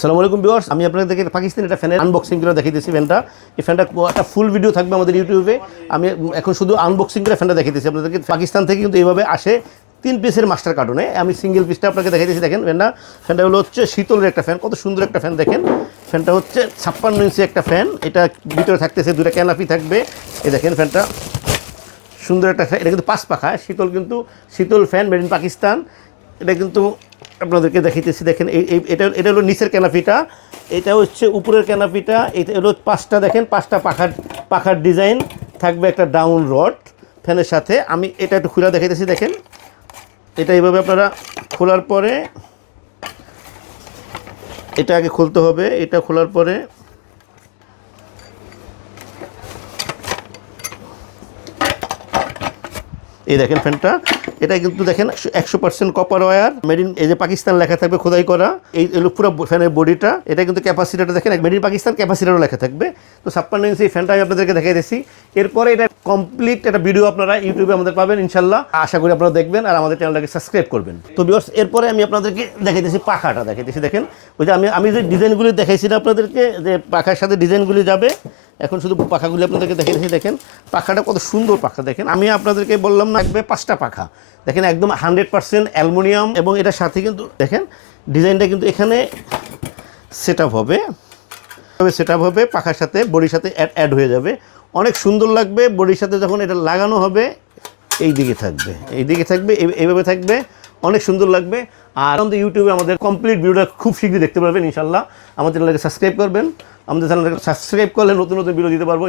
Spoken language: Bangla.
আসসালামু আলাইকুম ভিউয়ার্স, আমি আপনাদেরকে পাকিস্তানি একটা ফ্যানের আনবক্সিং করে দেখাইতেছি। ফ্যানটা এই ফ্যানটা একটা ফুল ভিডিও থাকবে আমাদের ইউটিউবে। আমি এখন শুধু আনবক্সিং করে ফ্যানটা দেখাইতেছি আপনাদেরকে। পাকিস্তান থেকে কিন্তু এইভাবে আসে 3 পিসের মাস্টার কার্টুনে। আমি সিঙ্গেল পিসটা আপনাকে দেখাইতেছি। দেখেন ফ্যানটা হলো হচ্ছে শীতলের একটা ফ্যান, কত সুন্দর একটা ফ্যান দেখেন। ফ্যানটা হচ্ছে 56 ইঞ্চি একটা ফ্যান। এটা ভিতরে থাকতেছে 2টা ক্যানাপি থাকবে। এই দেখেন ফ্যানটা সুন্দর একটা ফ্যান। এটা কিন্তু 5 পাখা শীতল, কিন্তু শীতল ফ্যান মেড ইন পাকিস্তান। এটা কিন্তু আপনাদেরকে দেখাইতেছি। দেখেন এটা হলো নিচের ক্যানাপিটা, এটা হচ্ছে উপরের ক্যানাপিটা। এটা হলো 5টা, দেখেন 5টা পাখার ডিজাইন থাকবে, একটা ডাউন রড ফ্যানের সাথে। আমি এটা একটু খুলে দেখাইতেছি। দেখেন এটা এইভাবে আপনারা খোলার পরে, এটা আগে খুলতে হবে। এটা খোলার পরে এই দেখেন ফ্যানটা, এটা কিন্তু দেখেন 100% কপার ওয়্যার, মেড ইন, এই যে পাকিস্তান লেখা থাকবে খোদাই করা। এই পুরো ফ্যানের বডিটা, এটা কিন্তু ক্যাপাসিটারটা দেখেন মেড ইন পাকিস্তান ক্যাপাসিটারও লেখা থাকবে। তো 56 ইঞ্চি এই ফ্যানটা আমি আপনাদেরকে দেখাই দিচ্ছি। এরপরে এটা কমপ্লিট একটা ভিডিও আপনারা ইউটিউবে আমাদের পাবেন ইনশাল্লাহ। আশা করি আপনারা দেখবেন আর আমাদের চ্যানেলটাকে সাবস্ক্রাইব করবেন। তো ভিউয়ার্স, এরপরে আমি আপনাদেরকে দেখাইতেছি পাখাটা দেখাইতেছি। দেখেন ওই যে আমি যে ডিজাইনগুলি দেখাইছিলাম আপনাদেরকে, যে পাখার সাথে ডিজাইনগুলি যাবে, এখন শুধু পাখাগুলি আপনাদেরকে দেখাইতেছি। দেখেন পাখাটা কত সুন্দর পাখা। দেখেন আমি আপনাদেরকে বললাম না, থাকবে 5টা পাখা। দেখেন একদম 100% অ্যালুমিনিয়াম, এবং এটার সাথে কিন্তু দেখেন ডিজাইনটা কিন্তু এখানে সেট আপ হবে, পাখার সাথে বডির সাথে অ্যাড হয়ে যাবে, অনেক সুন্দর লাগবে। বডির সাথে যখন এটা লাগানো হবে এই দিকে থাকবে, এইভাবে থাকবে, অনেক সুন্দর লাগবে। আর আমাদের ইউটিউবে আমাদের কমপ্লিট ভিডিওটা খুব শীঘ্রই দেখতে পারবেন ইনশাল্লাহ। আমাদের চ্যানেলটাকে সাবস্ক্রাইব করবেন। আমাদের চ্যানেলটাকে সাবস্ক্রাইব করলে নতুন নতুন ভিডিও দিতে পারবো।